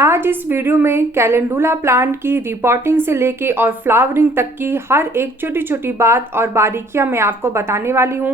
आज इस वीडियो में कैलेंडुला प्लांट की रिपोर्टिंग से लेके और फ्लावरिंग तक की हर एक छोटी छोटी बात और बारीकियां मैं आपको बताने वाली हूँ।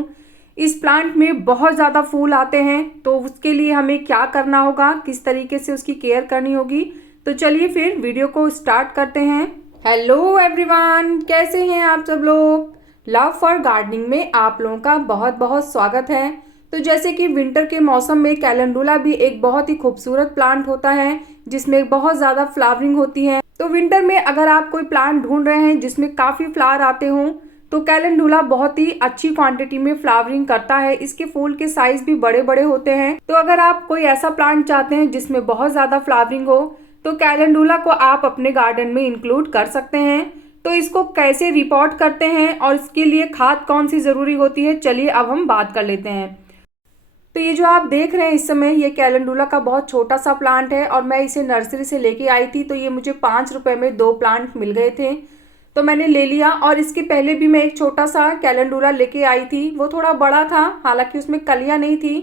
इस प्लांट में बहुत ज़्यादा फूल आते हैं, तो उसके लिए हमें क्या करना होगा, किस तरीके से उसकी केयर करनी होगी। तो चलिए फिर वीडियो को स्टार्ट करते हैं। हेलो एवरीवन, कैसे हैं आप सब लोग। लव फॉर गार्डनिंग में आप लोगों का बहुत बहुत स्वागत है। तो जैसे कि विंटर के मौसम में कैलेंडुला भी एक बहुत ही खूबसूरत प्लांट होता है जिसमें बहुत ज़्यादा फ्लावरिंग होती है। तो विंटर में अगर आप कोई प्लांट ढूंढ रहे हैं जिसमें काफ़ी फ्लावर आते हों, तो कैलेंडुला बहुत ही अच्छी क्वांटिटी में फ्लावरिंग करता है। इसके फूल के साइज भी बड़े बड़े होते हैं। तो अगर आप कोई ऐसा प्लांट चाहते हैं जिसमें बहुत ज़्यादा फ्लावरिंग हो, तो कैलेंडुला को आप अपने गार्डन में इंक्लूड कर सकते हैं। तो इसको कैसे रिपोर्ट करते हैं और इसके लिए खाद कौन सी ज़रूरी होती है, चलिए अब हम बात कर लेते हैं। तो ये जो आप देख रहे हैं इस समय, ये कैलेंडुला का बहुत छोटा सा प्लांट है और मैं इसे नर्सरी से लेके आई थी। तो ये मुझे 5 रुपए में 2 प्लांट मिल गए थे, तो मैंने ले लिया। और इसके पहले भी मैं एक छोटा सा कैलेंडुला लेके आई थी, वो थोड़ा बड़ा था, हालांकि उसमें कलियां नहीं थी,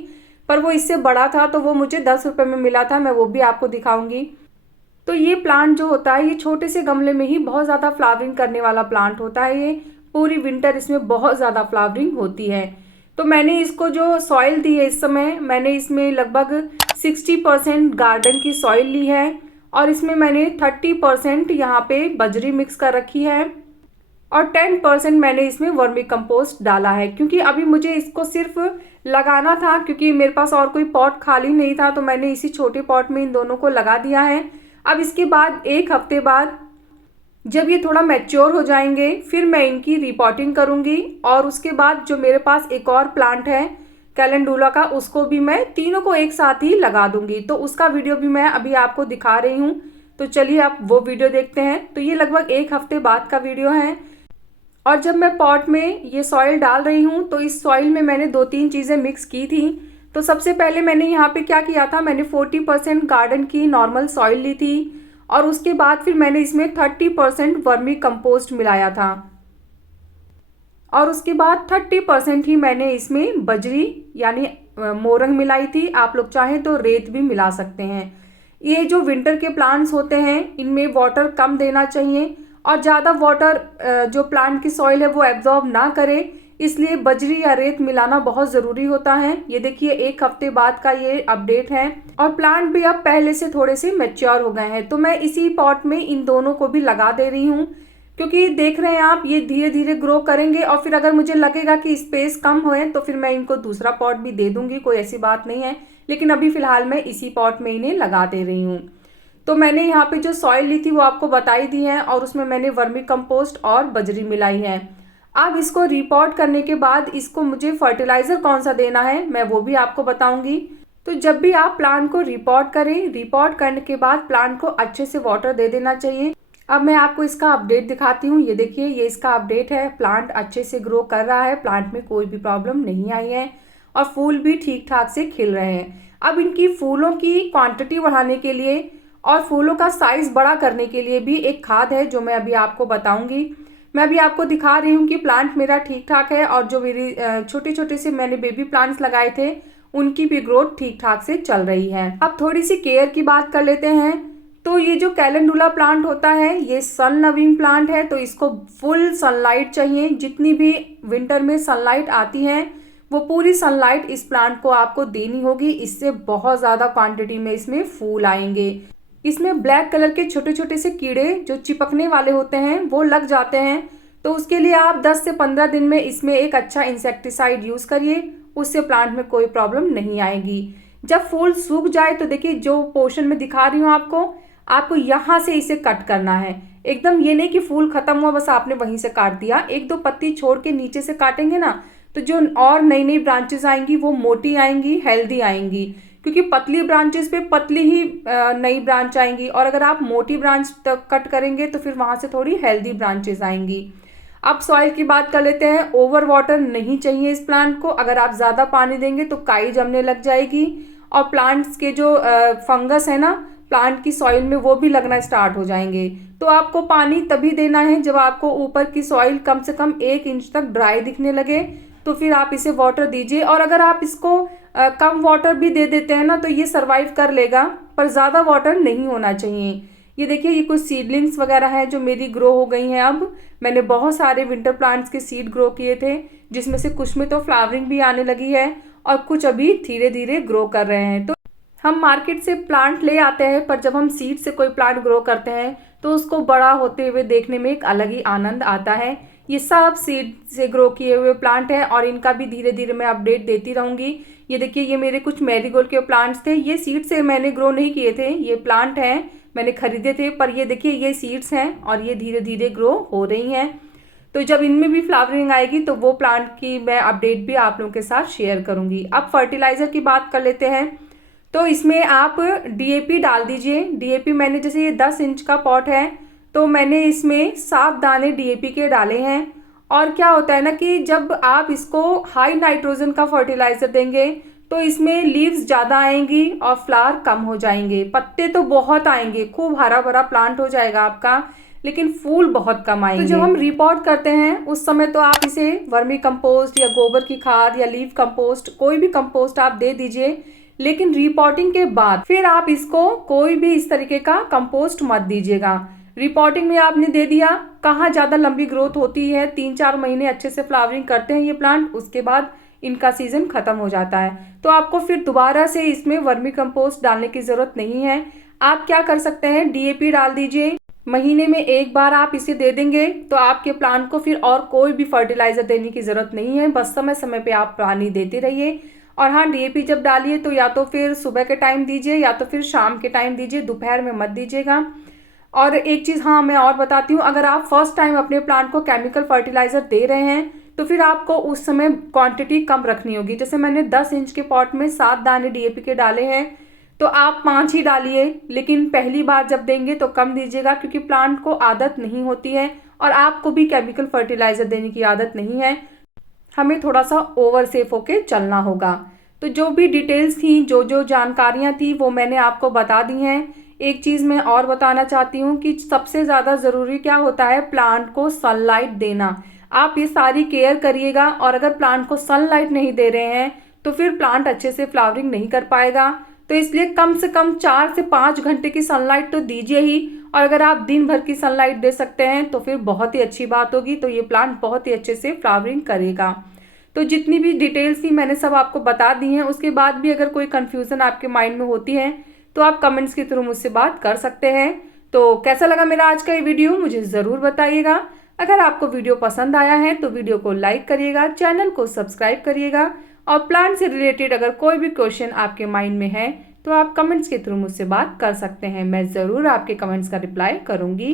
पर वो इससे बड़ा था, तो वो मुझे 10 रुपए में मिला था। मैं वो भी आपको दिखाऊंगी। तो ये प्लांट जो होता है, ये छोटे से गमले में ही बहुत ज़्यादा फ्लावरिंग करने वाला प्लांट होता है। ये पूरी विंटर इसमें बहुत ज़्यादा फ्लावरिंग होती है। तो मैंने इसको जो सॉइल दी है, इस समय मैंने इसमें लगभग 60% गार्डन की सॉइल ली है और इसमें मैंने 30% यहाँ पे बजरी मिक्स कर रखी है और 10% मैंने इसमें वर्मी कंपोस्ट डाला है, क्योंकि अभी मुझे इसको सिर्फ लगाना था, क्योंकि मेरे पास और कोई पॉट खाली नहीं था। तो मैंने इसी छोटे पॉट में इन दोनों को लगा दिया है। अब इसके बाद 1 हफ्ते बाद जब ये थोड़ा मैच्योर हो जाएंगे, फिर मैं इनकी रिपोर्टिंग करूंगी। और उसके बाद जो मेरे पास एक और प्लांट है कैलेंडुला का, उसको भी मैं तीनों को एक साथ ही लगा दूंगी। तो उसका वीडियो भी मैं अभी आपको दिखा रही हूँ। तो चलिए आप वो वीडियो देखते हैं। तो ये लगभग 1 हफ्ते बाद का वीडियो है। और जब मैं पॉट में ये सॉइल डाल रही हूँ, तो इस सॉइल में मैंने 2-3 चीज़ें मिक्स की थी। तो सबसे पहले मैंने यहाँ पे क्या किया था, मैंने 40% गार्डन की नॉर्मल सॉइल ली थी और उसके बाद फिर मैंने इसमें 30% वर्मी कंपोस्ट मिलाया था और उसके बाद 30% ही मैंने इसमें बजरी यानी मोरंग मिलाई थी। आप लोग चाहें तो रेत भी मिला सकते हैं। ये जो विंटर के प्लांट्स होते हैं, इनमें वाटर कम देना चाहिए और ज़्यादा वाटर जो प्लांट की सॉइल है वो एब्जॉर्ब ना करे, इसलिए बजरी या रेत मिलाना बहुत ज़रूरी होता है। ये देखिए 1 हफ्ते बाद का ये अपडेट है और प्लांट भी अब पहले से थोड़े से मैच्योर हो गए हैं। तो मैं इसी पॉट में इन दोनों को भी लगा दे रही हूँ, क्योंकि देख रहे हैं आप, ये धीरे धीरे ग्रो करेंगे और फिर अगर मुझे लगेगा कि स्पेस कम होए तो फिर मैं इनको दूसरा पॉट भी दे दूंगी, कोई ऐसी बात नहीं है। लेकिन अभी फिलहाल मैं इसी पॉट में इन्हें लगा दे रही हूँ। तो मैंने यहाँ पे जो सॉइल ली थी वो आपको बताई दी है और उसमें मैंने वर्मी कंपोस्ट और बजरी मिलाई है। अब इसको रिपोर्ट करने के बाद इसको मुझे फर्टिलाइजर कौन सा देना है मैं वो भी आपको बताऊंगी। तो जब भी आप प्लांट को रिपोर्ट करें, रिपोर्ट करने के बाद प्लांट को अच्छे से वाटर दे देना चाहिए। अब मैं आपको इसका अपडेट दिखाती हूँ। ये देखिए, ये इसका अपडेट है। प्लांट अच्छे से ग्रो कर रहा है, प्लांट में कोई भी प्रॉब्लम नहीं आई है और फूल भी ठीक ठाक से खिल रहे हैं। अब इनकी फूलों की क्वांटिटी बढ़ाने के लिए और फूलों का साइज बड़ा करने के लिए भी एक खाद है जो मैं अभी आपको बताऊंगी। मैं अभी आपको दिखा रही हूँ कि प्लांट मेरा ठीक ठाक है और जो मेरी छोटे छोटे से मैंने बेबी प्लांट्स लगाए थे उनकी भी ग्रोथ ठीक ठाक से चल रही है। अब थोड़ी सी केयर की बात कर लेते हैं। तो ये जो कैलेंडुला प्लांट होता है, ये सन लविंग प्लांट है, तो इसको फुल सनलाइट चाहिए। जितनी भी विंटर में सनलाइट आती है वो पूरी सनलाइट इस प्लांट को आपको देनी होगी। इससे बहुत ज़्यादा क्वांटिटी में इसमें फूल आएंगे। इसमें ब्लैक कलर के छोटे छोटे से कीड़े जो चिपकने वाले होते हैं वो लग जाते हैं, तो उसके लिए आप 10 से 15 दिन में इसमें एक अच्छा इंसेक्टिसाइड यूज़ करिए, उससे प्लांट में कोई प्रॉब्लम नहीं आएगी। जब फूल सूख जाए तो देखिए, जो पोर्शन में दिखा रही हूँ आपको यहाँ से इसे कट करना है। एकदम ये नहीं कि फूल खत्म हुआ बस आपने वहीं से काट दिया। 1-2 पत्ती छोड़ के नीचे से काटेंगे ना, तो जो और नई नई ब्रांचेस आएंगी वो मोटी आएंगी, हेल्दी आएंगी, क्योंकि पतली ब्रांचेस पे पतली ही नई ब्रांच आएंगी और अगर आप मोटी ब्रांच तक कट करेंगे तो फिर वहां से थोड़ी हेल्दी ब्रांचेस आएंगी। अब सॉइल की बात कर लेते हैं। ओवर वाटर नहीं चाहिए इस प्लांट को। अगर आप ज़्यादा पानी देंगे तो काई जमने लग जाएगी और प्लांट्स के जो फंगस है ना प्लांट की सॉइल में, वो भी लगना स्टार्ट हो जाएंगे। तो आपको पानी तभी देना है जब आपको ऊपर की सॉइल कम से कम 1 इंच तक ड्राई दिखने लगे, तो फिर आप इसे वाटर दीजिए। और अगर आप इसको कम वाटर भी दे देते हैं ना तो ये सर्वाइव कर लेगा, पर ज़्यादा वाटर नहीं होना चाहिए। ये देखिए ये कुछ सीडलिंग्स वगैरह हैं जो मेरी ग्रो हो गई हैं। अब मैंने बहुत सारे विंटर प्लांट्स के सीड ग्रो किए थे, जिसमें से कुछ में तो फ्लावरिंग भी आने लगी है और कुछ अभी धीरे धीरे ग्रो कर रहे हैं। तो हम मार्केट से प्लांट ले आते हैं, पर जब हम सीड से कोई प्लांट ग्रो करते हैं तो उसको बड़ा होते हुए देखने में एक अलग ही आनंद आता है। ये सब सीड से ग्रो किए हुए प्लांट हैं और इनका भी धीरे धीरे मैं अपडेट देती रहूँगी। ये देखिए ये मेरे कुछ मैरीगोल्ड के प्लांट्स थे, ये सीड से मैंने ग्रो नहीं किए थे, ये प्लांट हैं मैंने खरीदे थे, पर ये देखिए ये सीड्स हैं और ये धीरे धीरे ग्रो हो रही हैं। तो जब इनमें भी फ्लावरिंग आएगी तो वो प्लांट की मैं अपडेट भी आप लोगों के साथ शेयर करूँगी। अब फर्टिलाइज़र की बात कर लेते हैं। तो इसमें आप डीएपी डाल दीजिए। डीएपी मैंने जैसे ये 10 इंच का पॉट है तो मैंने इसमें 7 दाने डीएपी के डाले हैं। और क्या होता है ना कि जब आप इसको हाई नाइट्रोजन का फर्टिलाइज़र देंगे तो इसमें लीव्स ज़्यादा आएंगी और फ्लावर कम हो जाएंगे। पत्ते तो बहुत आएंगे, खूब हरा भरा प्लांट हो जाएगा आपका, लेकिन फूल बहुत कम आएंगे। तो जब हम रिपोर्ट करते हैं उस समय तो आप इसे वर्मी कंपोस्ट या गोबर की खाद या लीफ कंपोस्ट कोई भी कंपोस्ट आप दे दीजिए, लेकिन रिपोर्टिंग के बाद फिर आप इसको कोई भी इस तरीके का कंपोस्ट मत दीजिएगा। रिपोर्टिंग में आपने दे दिया, कहाँ ज़्यादा लंबी ग्रोथ होती है, 3-4 महीने अच्छे से फ्लावरिंग करते हैं ये प्लांट, उसके बाद इनका सीजन खत्म हो जाता है। तो आपको फिर दोबारा से इसमें वर्मी कंपोस्ट डालने की ज़रूरत नहीं है। आप क्या कर सकते हैं, डीएपी डाल दीजिए। महीने में एक बार आप इसे दे देंगे तो आपके प्लांट को फिर और कोई भी फर्टिलाइज़र देने की ज़रूरत नहीं है, बस समय समय पे आप पानी देते रहिए। और हाँ, डीएपी जब डालिए तो या तो फिर सुबह के टाइम दीजिए या तो फिर शाम के टाइम दीजिए, दोपहर में मत दीजिएगा। और एक चीज़ हाँ मैं और बताती हूँ, अगर आप फर्स्ट टाइम अपने प्लांट को केमिकल फर्टिलाइज़र दे रहे हैं तो फिर आपको उस समय क्वांटिटी कम रखनी होगी। जैसे मैंने 10 इंच के पॉट में 7 दाने डीएपी के डाले हैं तो आप 5 ही डालिए, लेकिन पहली बार जब देंगे तो कम दीजिएगा, क्योंकि प्लांट को आदत नहीं होती है और आपको भी केमिकल फर्टिलाइज़र देने की आदत नहीं है। हमें थोड़ा सा ओवर सेफ होके चलना होगा। तो जो भी डिटेल्स थी, जो जो जानकारियाँ थी वो मैंने आपको बता दी हैं। एक चीज़ मैं और बताना चाहती हूँ कि सबसे ज़्यादा ज़रूरी क्या होता है, प्लांट को सनलाइट देना। आप ये सारी केयर करिएगा, और अगर प्लांट को सनलाइट नहीं दे रहे हैं तो फिर प्लांट अच्छे से फ्लावरिंग नहीं कर पाएगा। तो इसलिए कम से कम 4 से 5 घंटे की सनलाइट तो दीजिए ही, और अगर आप दिन भर की सनलाइट दे सकते हैं तो फिर बहुत ही अच्छी बात होगी। तो ये प्लांट बहुत ही अच्छे से फ्लावरिंग करेगा। तो जितनी भी डिटेल्स थी मैंने सब आपको बता दी हैं। उसके बाद भी अगर कोई कन्फ्यूज़न आपके माइंड में होती है तो आप कमेंट्स के थ्रू मुझसे बात कर सकते हैं। तो कैसा लगा मेरा आज का ये वीडियो मुझे ज़रूर बताइएगा। अगर आपको वीडियो पसंद आया है तो वीडियो को लाइक करिएगा, चैनल को सब्सक्राइब करिएगा, और प्लांट से रिलेटेड अगर कोई भी क्वेश्चन आपके माइंड में है तो आप कमेंट्स के थ्रू मुझसे बात कर सकते हैं। मैं ज़रूर आपके कमेंट्स का रिप्लाई करूँगी।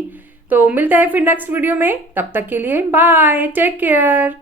तो मिलते हैं फिर नेक्स्ट वीडियो में, तब तक के लिए बाय, टेक केयर।